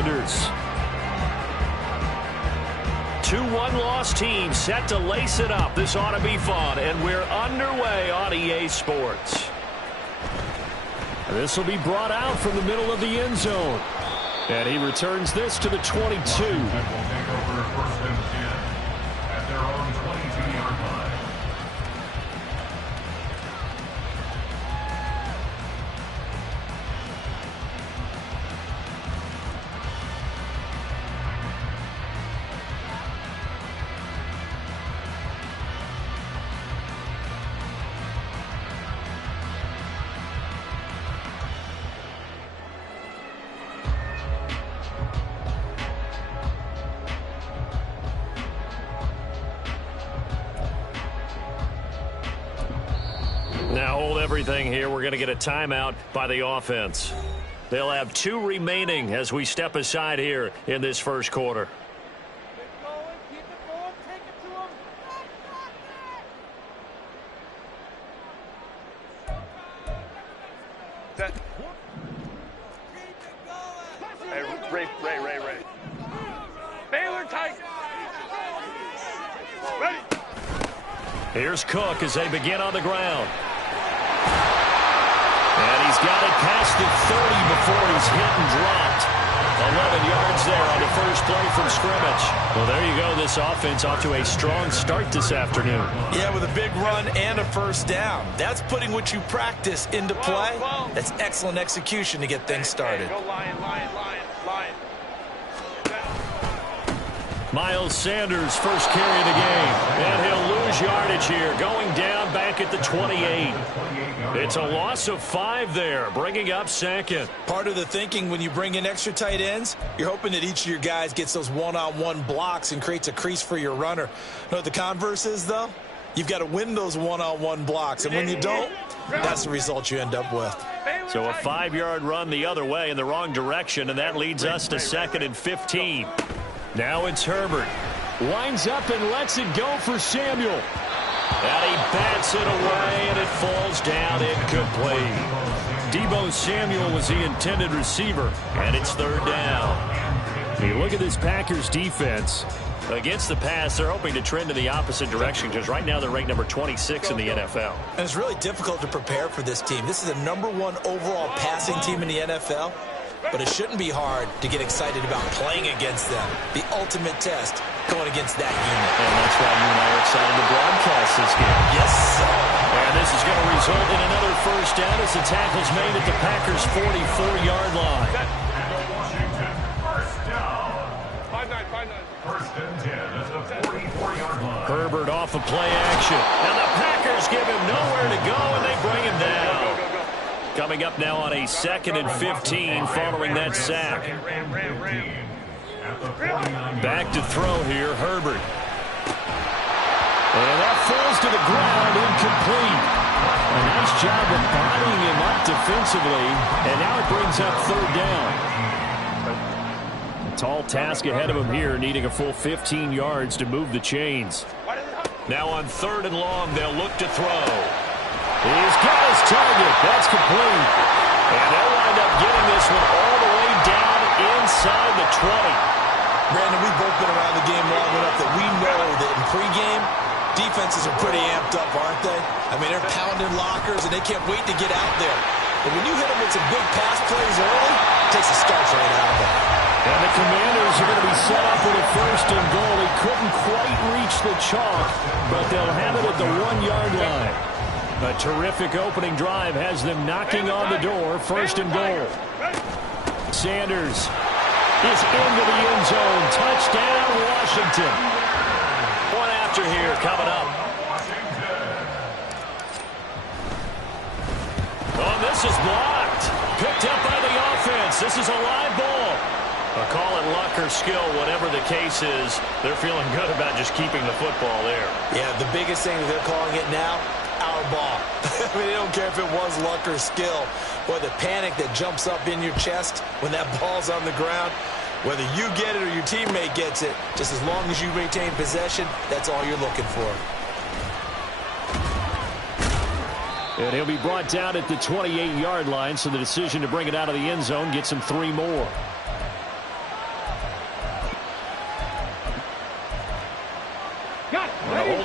Commanders. 2 one-loss teams set to lace it up. This ought to be fun, and we're underway on EA Sports. This will be brought out from the middle of the end zone. And he returns this to the 22. That will take over 1st and 10 at their own 22-yard line. Now hold everything here. We're going to get a timeout by the offense. They'll have 2 remaining as we step aside here in this first quarter. Ray. Baylor tight. Ready. Here's Cook as they begin on the ground. And he's got it past the 30 before he's hit and dropped. 11 yards there on the first play from scrimmage. Well, there you go. This offense off to a strong start this afternoon. Yeah, with a big run and a first down. That's putting what you practice into play. That's excellent execution to get things started. Go Lion. Miles Sanders, first carry of the game. And he'll lose yardage here, going down back at the 28. It's a loss of 5 there, bringing up second. Part of the thinking when you bring in extra tight ends, you're hoping that each of your guys gets those one-on-one blocks and creates a crease for your runner. You know what the converse is, though? You've got to win those one-on-one blocks, and when you don't, that's the result you end up with. So a 5-yard run the other way in the wrong direction, and that leads us to 2nd and 15. Now it's Herbert. Winds up and lets it go for Samuel. And he bats it away, and it falls down incomplete. Deebo Samuel was the intended receiver, and it's 3rd down. You look at this Packers defense. Against the pass, they're hoping to trend in the opposite direction because right now they're ranked number 26 in the NFL. And it's really difficult to prepare for this team. This is the #1 overall passing team in the NFL. But it shouldn't be hard to get excited about playing against them. The ultimate test going against that unit. And that's why you and I are excited to broadcast this game. Yes, sir. And this is going to result in another first down as the tackle's made at the Packers' 44-yard line. Washington, first down. 5-9. 1st and 10 at the 44-yard line. Herbert off of play action. And the Packers give him nowhere to go, and they bring him down. Coming up now on a 2nd and 15 following that sack. Back to throw here, Herbert. And that falls to the ground, incomplete. A nice job of bodying him up defensively, and now it brings up 3rd down. A tall task ahead of him here, needing a full 15 yards to move the chains. Now on 3rd and long, they'll look to throw. He's got his target. That's complete. And they'll wind up getting this one all the way down inside the 20. Brandon, we've both been around the game long enough that we know that in pregame, defenses are pretty amped up, aren't they? I mean, they're pounding lockers, and they can't wait to get out there. But when you hit them with some big pass plays early, it takes the starch right out of them. And the Commanders are going to be set up with a 1st and goal. He couldn't quite reach the chalk, but they'll have it at the 1-yard line. A terrific opening drive has them knocking on the door. 1st and goal. Sanders is into the end zone. Touchdown, Washington. One after here coming up. Oh, this is blocked. Picked up by the offense. This is a live ball. Call it luck or skill, whatever the case is. They're feeling good about just keeping the football there. Yeah, the biggest thing that they're calling it now, our ball. I mean, they don't care if it was luck or skill. Boy, the panic that jumps up in your chest when that ball's on the ground, whether you get it or your teammate gets it, just as long as you maintain possession, that's all you're looking for. And he'll be brought down at the 28-yard line, so the decision to bring it out of the end zone gets him 3 more.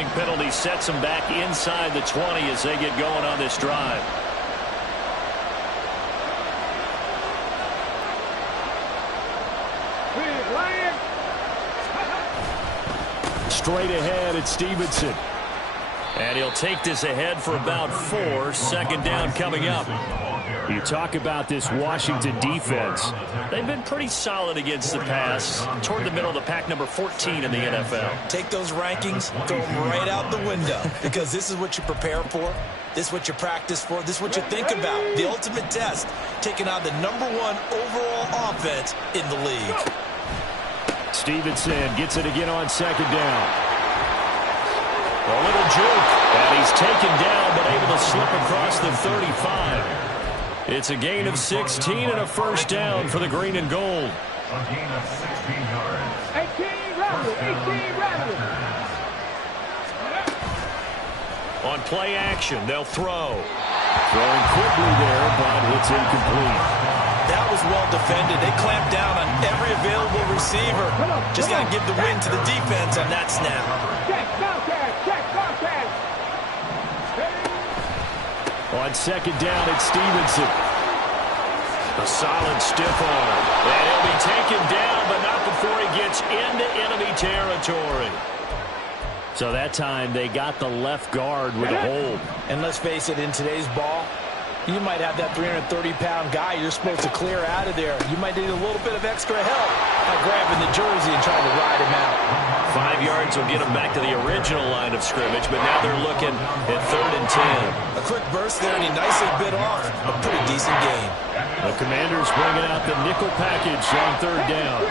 holding penalty sets them back inside the 20 as they get going on this drive. Straight ahead, it's Stevenson. And he'll take this ahead for about 4. Second down coming up. You talk about this Washington defense. They've been pretty solid against the pass. Toward the middle of the pack, number 14 in the NFL. Take those rankings, throw them right out the window. Because this is what you prepare for. This is what you practice for. This is what you think about. The ultimate test. Taking on the #1 overall offense in the league. Stevenson gets it again on second down. A little juke, and he's taken down, but able to slip across the 35. It's a gain of 16 and a first down for the green and gold. A gain of 16 yards. 18 rather. On play action, they'll throw. Throwing quickly there, but it's incomplete. That was well defended. They clamped down on every available receiver. Just got to give the win to the defense on that snap. Check, Bobcat. On second down, it's Stevenson. A solid stiff arm. And he'll be taken down, but not before he gets into enemy territory. So that time they got the left guard with a hold. And let's face it, in today's ball, you might have that 330-pound guy you're supposed to clear out of there. You might need a little bit of extra help by grabbing the jersey and trying to ride him out. 5 yards will get them back to the original line of scrimmage, but now they're looking at 3rd and 10. A quick burst there, and he nicely bit off a pretty decent game. The Commanders bringing out the nickel package on 3rd down.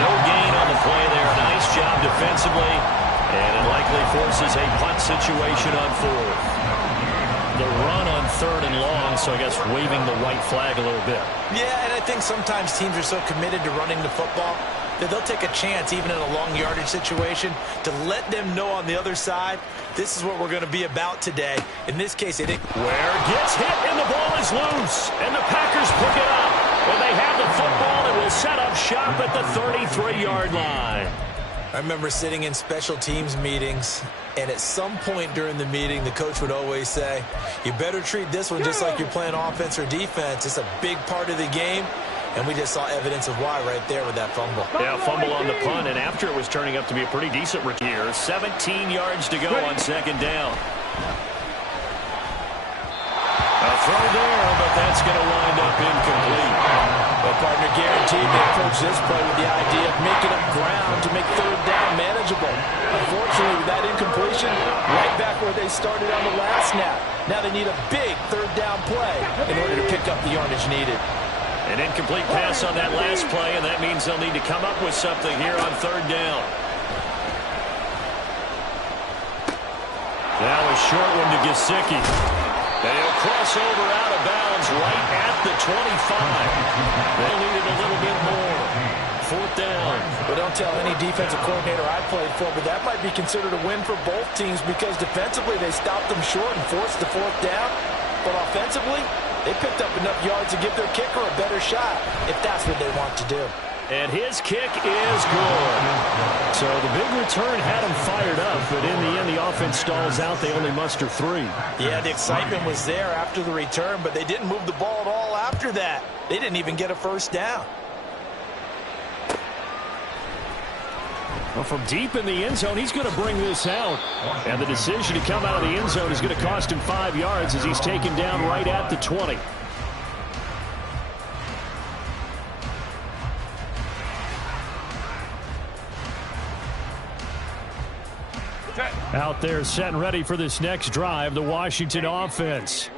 No gain on the play there. Nice job defensively. And it likely forces a punt situation on 4th. The run on 3rd and long, so I guess waving the white flag a little bit. Yeah, and I think sometimes teams are so committed to running the football that they'll take a chance, even in a long yardage situation, to let them know on the other side, this is what we're going to be about today. In this case, Ware gets hit, and the ball is loose. And the Packers pick it up. When they have the football, it will set up shop at the 33-yard line. I remember sitting in special teams meetings, and at some point during the meeting, the coach would always say, you better treat this one just like you're playing offense or defense. It's a big part of the game, and we just saw evidence of why right there with that fumble. Yeah, fumble on the punt, and after it was turning up to be a pretty decent return. 17 yards to go on second down. A throw there, but that's going to wind up incomplete. Well, partner, guaranteed they approach this play with the idea of making up ground to make 3rd down manageable. Unfortunately, with that incompletion, right back where they started on the last snap. Now they need a big 3rd down play in order to pick up the yardage needed. An incomplete pass on that last play, and that means they'll need to come up with something here on 3rd down. Now a short one to Gesicki. And he'll cross over out of bounds right at the 25. They'll need it a little bit more. 4th down. But don't tell any defensive coordinator I played for, but that might be considered a win for both teams because defensively they stopped them short and forced the 4th down. But offensively, they picked up enough yards to give their kicker a better shot if that's what they want to do. And his kick is good. So the big return had him fired up, but in the end, the offense stalls out. They only muster 3. Yeah, the excitement was there after the return, but they didn't move the ball at all after that. They didn't even get a 1st down. Well, from deep in the end zone, he's going to bring this out. And the decision to come out of the end zone is going to cost him 5 yards as he's taken down right at the 20. Out there set and ready for this next drive, the Washington offense.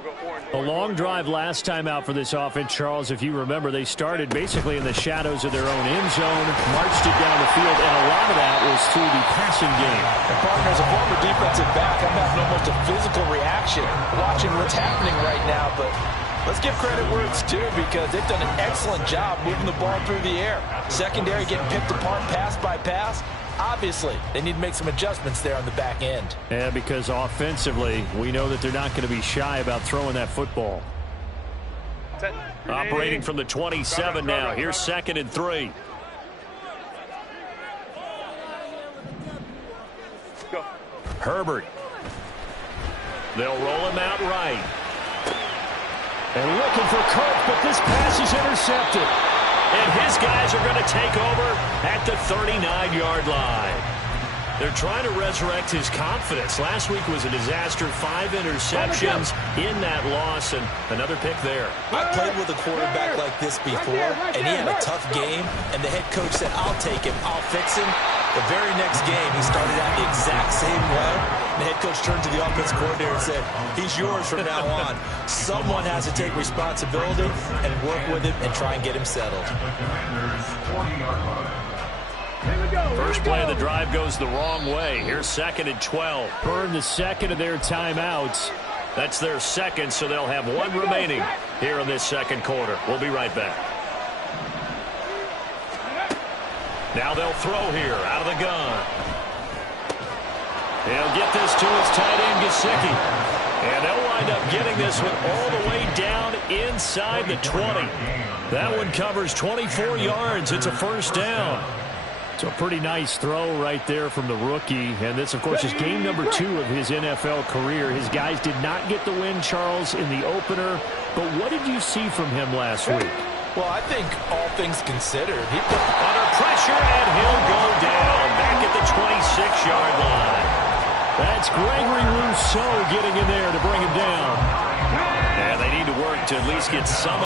A long drive last time out for this offense, Charles. If you remember, they started basically in the shadows of their own end zone, marched it down the field, and a lot of that was through the passing game. And partner, as a former defensive back, I'm having almost a physical reaction watching what's happening right now, but let's give credit where it's due because they've done an excellent job moving the ball through the air. Secondary getting picked apart pass by pass. Obviously, they need to make some adjustments there on the back end. Yeah, because offensively, we know that they're not going to be shy about throwing that football. Operating from the 27 now. Here's 2nd and 3. Go. Herbert. They'll roll him out right. And looking for Kirk, but this pass is intercepted. And his guys are going to take over at the 39-yard line. They're trying to resurrect his confidence. Last week was a disaster. 5 interceptions in that loss, and another pick there. I played with a quarterback like this before, and he had a tough game, and the head coach said, I'll take him, I'll fix him. The very next game, he started out the exact same way. The head coach turned to the offensive coordinator and said, he's yours from now on. Someone has to take responsibility and work with him and try and get him settled. First play of the drive goes the wrong way. Here's 2nd and 12. Burn the second of their timeouts. That's their second, so they'll have 1 remaining here in this second quarter. We'll be right back. Now they'll throw here out of the gun. He'll get this to his tight end, Gesicki. And they'll wind up getting this one all the way down inside the 20. That one covers 24 yards. It's a first down. So a pretty nice throw right there from the rookie. And this, of course, is game number 2 of his NFL career. His guys did not get the win, Charles, in the opener. But what did you see from him last week? Well, I think all things considered, he put under pressure, and he'll go down back at the 26-yard line. That's Gregory Rousseau getting in there to bring him down. And they need to work to at least get some